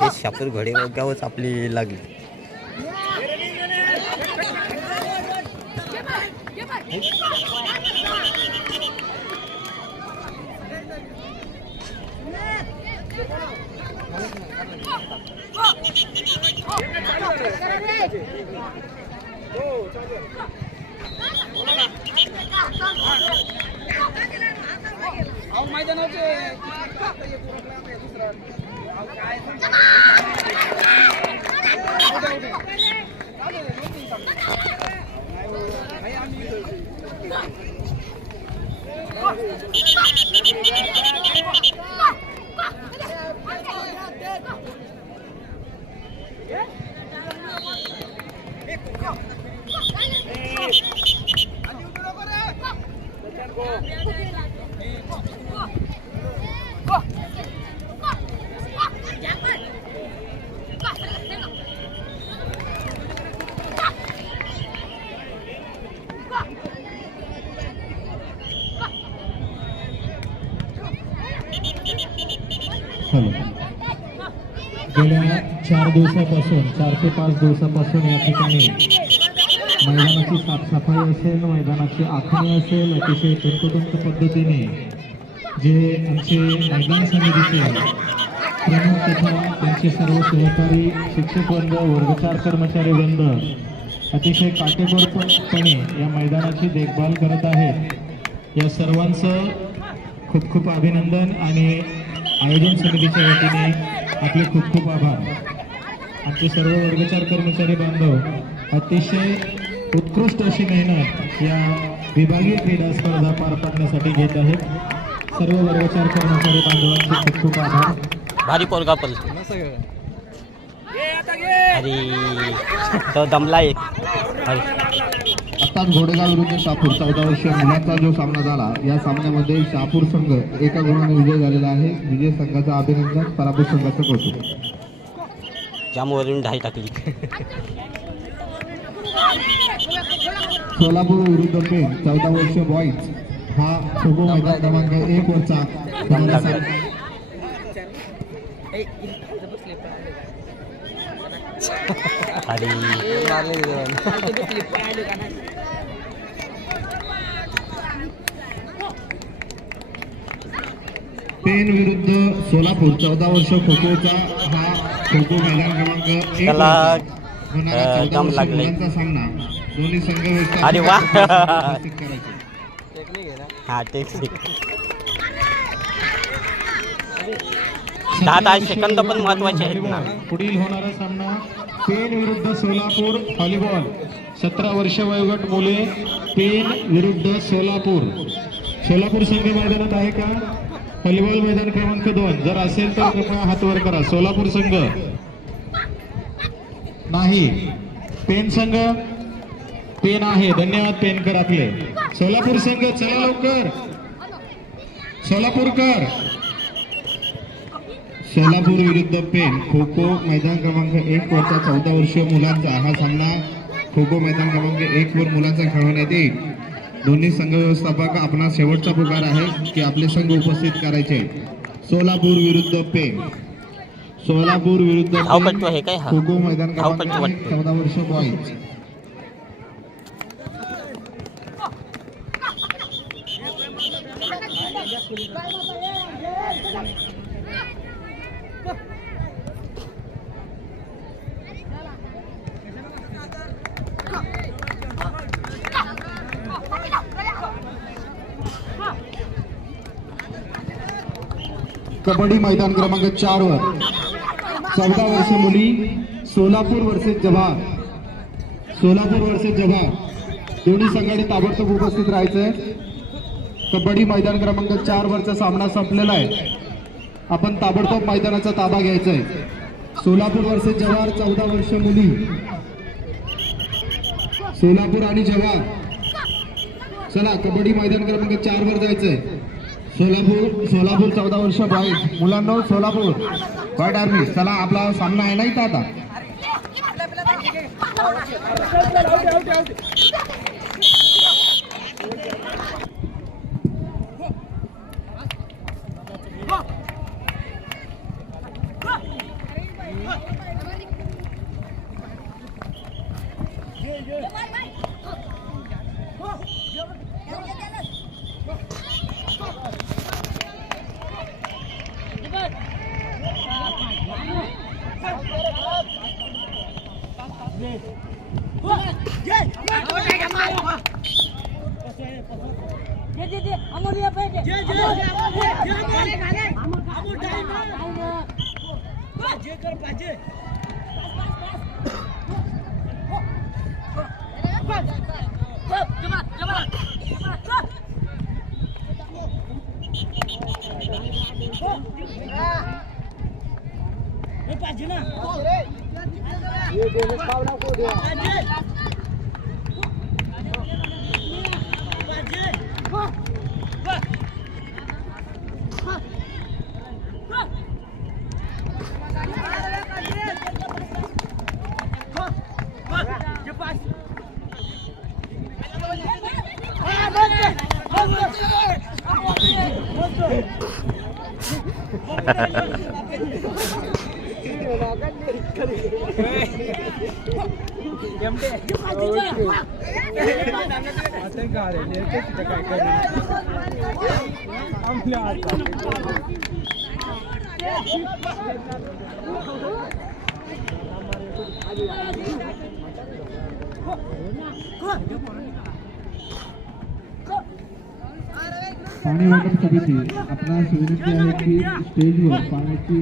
ते शापूर घोडेगावच आपली लागली. मैदानाचे हॅलो गेल्या चार दिवसापासून चार ते पाच दिवसापासून या ठिकाणी मैदानाची साफसफाई असेल मैदानाची आखणी असेल अतिशय तंतोतंत पद्धतीने जे आमचे मैदान समितीचे प्रमुख तथा त्यांचे सर्व सहकारी शिक्षक वर्ग वर्गचार कर्मचारी वर्ग अतिशय काटेकोरपणे या मैदानाची देखभाल करत आहेत. या सर्वांचं खूप खूप अभिनंदन आणि आयोजन समितीच्या वतीने आपले खूप खूप आभार. आमचे सर्व वर्गचार कर्मचारी बांधव अतिशय उत्कृष्ट अशी मेहनत या विभागीय क्रीडा स्पर्धा पार पाडण्यासाठी घेत आहेत. सर्व वर्गचार कर्मचारी बांधवांचे खूप खूप आभार. भारी पोरगा खेळ अरे तो दमला एक आताच घोडेगाव विरुद्ध शहापूर चौदा वर्ष मुलांचा जो सामना झाला या सामन्यामध्ये शहापूर संघ एका गुणाने विजय झालेला आहे. विजय संघाचं अभिनंदन पराभूत संघाचं कौतुक. जामवरून ढाई टाकली. सोलापूर विरुद्ध पेन चौदा वर्ष बॉईज. हा खो मैदान क्रमांक एक वरचा सामना. अरे मारले तिथे पेन विरुद्ध सोलापूर चौदा वर्ष खो खोचा हा खो खो मैदान क्रमांक एक त्याला, वरचा होणारा अं, 14 दम वर्ष लागले. मुलांचा सामना. दोन्ही संघ व्यवस्थापक अरे वा. टेक्निक हा तेच दहा दहा सेकंद पण महत्त्वाचे आहेत ना. पुढील होणारा सामना पेन विरुद्ध सोलापूर व्हॉलीबॉल सतरा वर्ष वयोगट मुले पेन विरुद्ध सोलापूर. सोलापूर संघ मैदानात आहे का? व्हॉलीबॉल मैदान क्रमांक दोन. जर असेल तर कृपया हात वर करा. सोलापूर संघ. नाही. पेन संघ. पेन आहे. धन्यवाद पेनकर आपले. सोलापूर संघ चला लवकर. सोलापूरकर. सोलापूर विरुद्ध पेन. खो खो मैदान क्रमांक एक वरचा चौदा वर्षीय मुलांचा. हा सामना खो खो मैदान क्रमांक एक वर मुलांचा खेळवण्यात येईल. दोन्ही संघ व्यवस्थापक आपला शेवटचा पुकार आहे की आपले संघ उपस्थित करायचे सोलापूर विरुद्ध पेन सोलापूर विरुद्ध? खो खो मैदान. चौदा वर्ष बॉईज कबड्डी मैदान क्रमांक चार वर. चौदा वर्ष मुली सोलापूर वर्सेस जव्हार सोलापूर वर्सेस जव्हार दोन्ही संघाने ताबडतोब उपस्थित राहायचंय. कबड्डी मैदान क्रमांक चार वरचा सामना संपलेला आहे. आपण ताबडतोब मैदानाचा ताबा घ्यायचा आहे सोलापूर वर्सेस जव्हार चौदा वर्ष मुली. सोलापूर आणि जव्हार चला कबड्डी मैदान क्रमांक चार वर जायचंय. सोलापूर सोलापूर चौदा वर्ष बॉईज मुलांना सोलापूर. वाईट आर्मी चला आपला सामना आहे ना इथं आता? Yeah, yeah. Come on. पाणी वाटप समिती आपणास विनंती आहे की स्टेजवर पाण्याची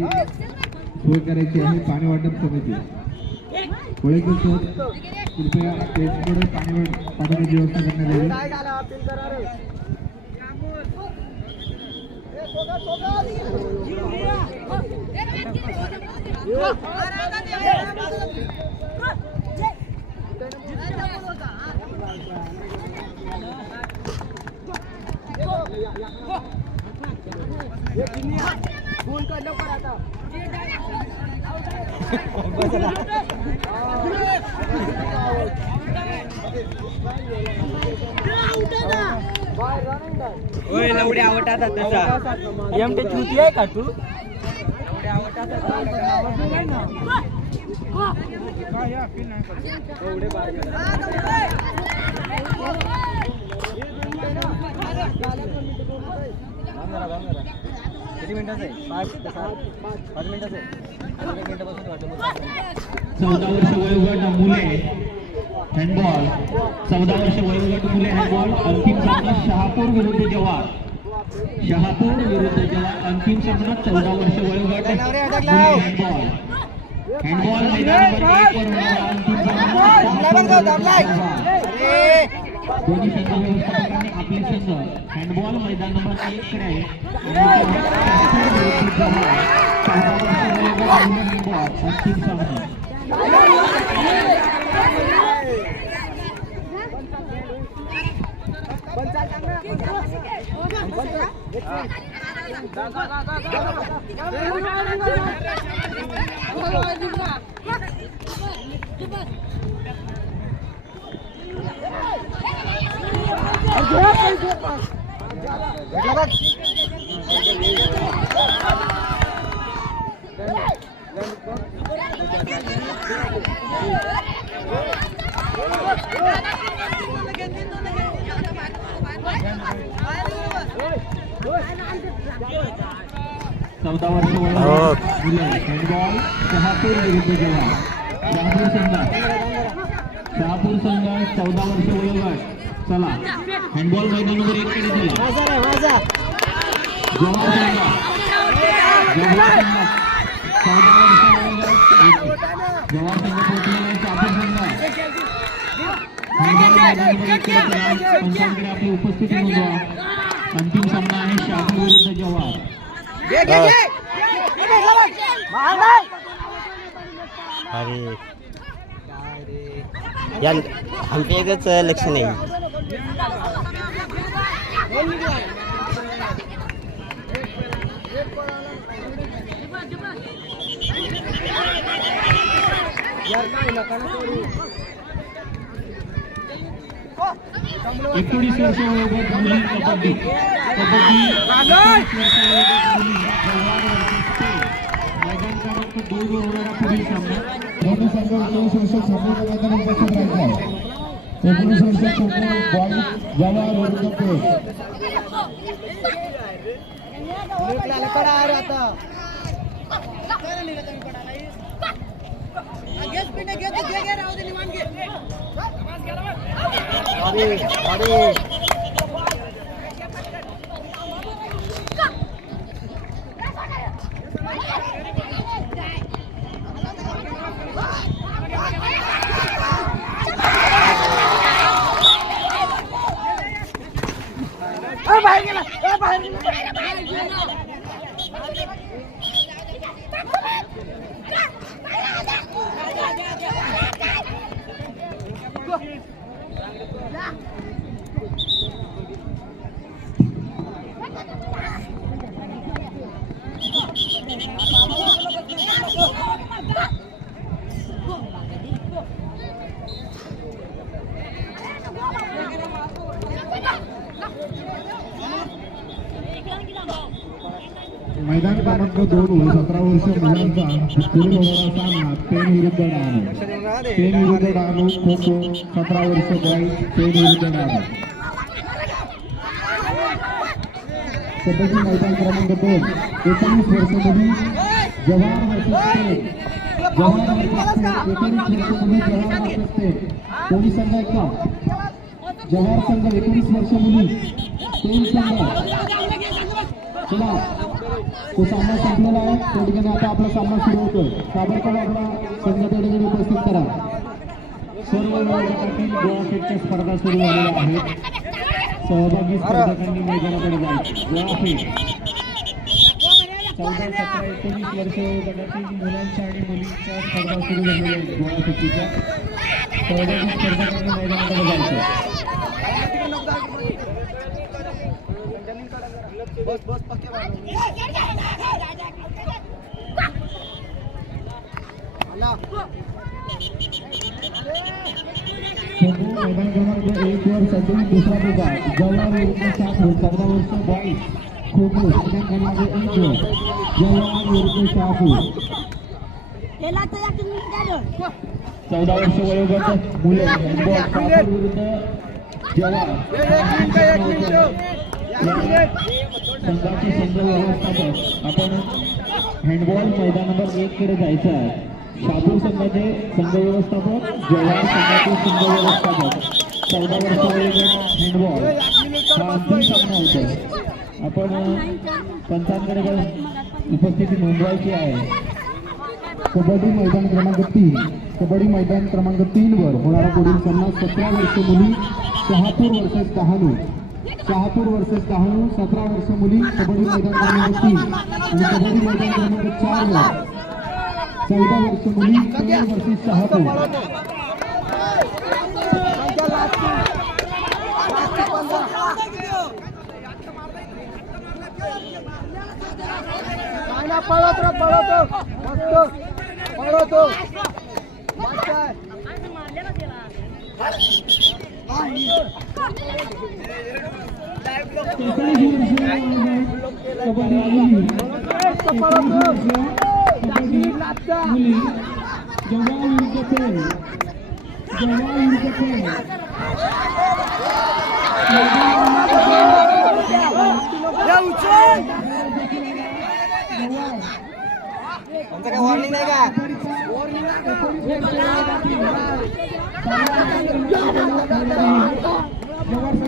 सोय करायची आहे पाणी वाटप समिती. वैयक्तिक शोध कृपया स्टेजकडे पाणी पाठवण्याची व्यवस्था करण्यात यावी एमटे चुती आहे का तू? किती मिनिटाचं आहे? पाच ते सात? पाच मिनिटाचं आहे. चौदा वर्ष वयोगट मुले हँडबॉल चौदा वर्ष वयोगट मुले हँडबॉल अंतिम सामना शहापूर विरुद्ध जवार शहापूर विरुद्ध जवार अंतिम सामना चौदा वर्ष वयोगट हँडबॉल हँडबॉल अंतिम सामना. दोन्ही संघ व्यवस्थापकांनी आपले संघ हँडबॉल मैदान नंबर एक कडे आहे आणि शहापूर विरुद्ध जवार. चौदा वर्ष वयोगट मुले हँडबॉल अंतिम सामना चौदा वर्ष हो. वयोगट मुले हँडबॉल शहापूर विरुद्ध जवान शहापूर शहापूर संघ चौदा वर्ष वयोगट चला. हँडबॉल मैदानावर एक संघ. चौदा वर्ष वयोगट एक. जवान संघ पोहोचलेला आहे. शहापूर संघ. हँडबॉल मैदानावर एक कडे चला पंचांकडे आपली उपस्थिती नोंदवा. अंतिम सामना आहे. शहापूर विरुद्ध जवान अरे या हंपेगच लक्ष नाही एकोणीस वर्ष वयोगट मुली कबड्डी कबड्डी एकोणीस वर्ष वयोगट मुली जव्हार वर्सेस स्पेन. मैदान क्रमांक दोन वर होणारा पुढील सामना दोन्ही संघ एकोणीस वर्ष संपूर्ण मैदानात बसत राहतात एकोणीस वर्ष कोकण बॉल जव्हार विरुद्ध पेन मैदान क्रमांक दोन वर सतरा वर्ष मुलांचा पुढील होणारा सामना पेन विरुद्ध डहाणू पेन विरुद्ध डहाणू खो खो सतरा वर्ष बॉईज पेन विरुद्ध डहाणू सध्याचे मैदान क्रमांक दोन एकोणीस वर्षामध्ये जवाहर वर्सेस जवाहर वर्सेस एकोणीस वर्षामध्ये जवाहर वर्सेस कोणी संघ का जवाहर संघ एकोणीस वर्ष मुली पेन संघ. चला. तो सामना संपलेला आहे. त्या ठिकाणी आता आपला सामना सुरू होतो ताबडतोब आपला संघ त्या ठिकाणी उपस्थित करा. सर्व वर्गातील गोळाफेकच्या स्पर्धा सुरू झालेल्या आहेत. सहभागी स्पर्धकांनी मैदानाकडे जायचे गोळाफेक चौदा सतरा एकोणीस वर्ष गटातील मुलांच्या आणि मुलींच्या स्पर्धा सुरू झालेल्या आहेत गोळाफेकीच्या सहभागी स्पर्धकांनी मैदानाकडे जायचं बस बस पक्के खो-खो मैदान क्रमांक एक वर सचिन दुसरा विभाग जवाहर विरुद्ध शाहपूर चौदा वर्ष बॉईज खो-खो मैदान क्रमांक एक वर जवाहर विरुद्ध शाहपूर त्याला तर एक मिनिट द्या चौदा वर्ष वयोगट मुले हँडबॉल शाहपूर विरुद्ध जवाहर संघाचे संघ व्यवस्थापक आपण हँडबॉल मैदान नंबर एक कडे जायचं आहे. शापूर संघाचे संघ व्यवस्थापक जवाहर संघाचे संघ व्यवस्थापक. चौदा वर्ष हँडबॉल हा अंतिम सामना होतो आपण पंचांकडे उपस्थिती नोंदवायची आहे. कबड्डी मैदान क्रमांक तीन. कबड्डी मैदान क्रमांक तीन वर होणारा पुढील सामना सतरा वर्ष मुली शहापूर वर्सेस डहाणू. शहापूर वर्सेस डहाणू सतरा वर्ष मुली कबड्डी मैदान क्रमांक तीन आणि कबड्डी मैदान क्रमांक चार वर चौदा वर्ष मुली पेन वर्सेस शहापूर. पळवतो रे, पळवतो मस्त. पळवतो मस्त आहे. एकोणीस वर्ष कबड्डी मुली मस्त पळवतो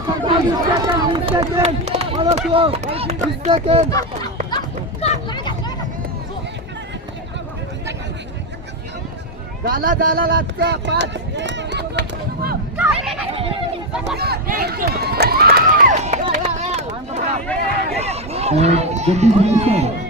कबड्डी मुली झाला झाला रातचा पाच जगदीश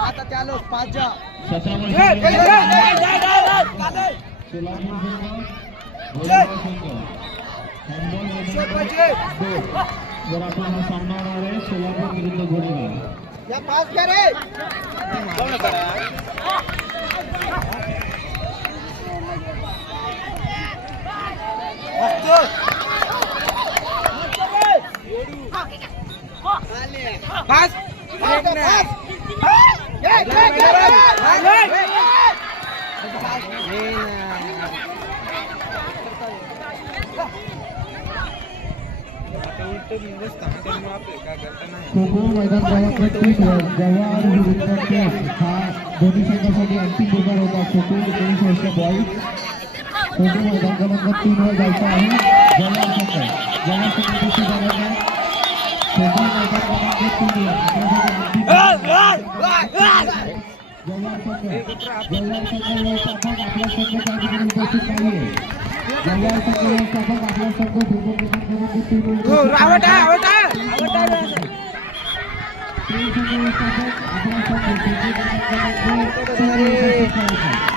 आता त्यालो पाच जा वर आपण हा सामना होणार आहे सोलापूर विरुद्ध गोरेगाव या पाच घ्या रे पाच खो कोकण मैदान गावातला टीम जव्हार विद्यार्थी हा दोन्ही संघासाठी अंतिम प्रकार होता कोकण अंतिम जवाहर संघ जवाहर संघ व्यवस्थापक आपल्या संघ त्या ठिकाणी उपस्थित नाहीये जवाहर संघ व्यवस्थापक आपला संघ खो खो मैदान क्रमांक तीन वर तीन संघ व्यवस्थापक आपला संघ खो खो मैदान क्रमांक तीन वर उपस्थित आहे.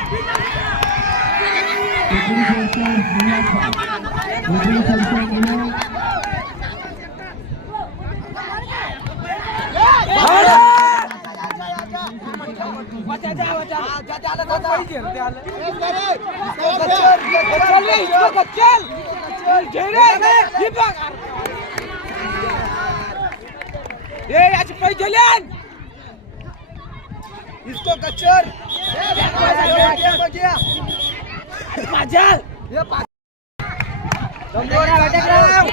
एकोणीस वर्ष मुलांचा एकोणीस वर्ष मुलं इसको कच्चर नाही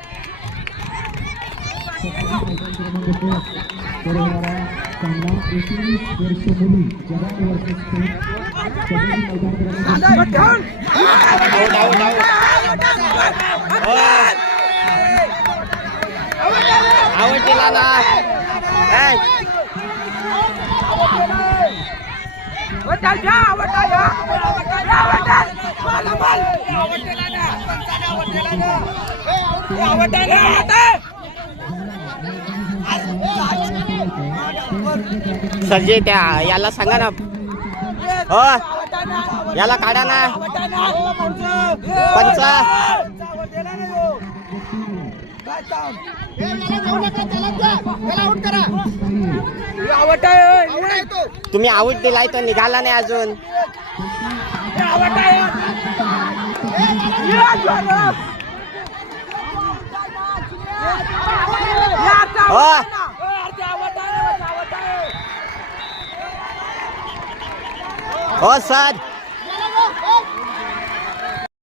हे दमलो चांगला रे चिराची तीन मिनिट लाव रे हे पाच टाइम कमी राहिला आहे बाजू करणारा सामना एकोणीस वर्ष मुली जगात वर्सेस स्पेन कबड्डी सरजे त्या याला सांगा ना. हो याला काढा ना. पंच. तुम्ही आऊट दिलाय तो निघाला नाही अजून. हो. हो सर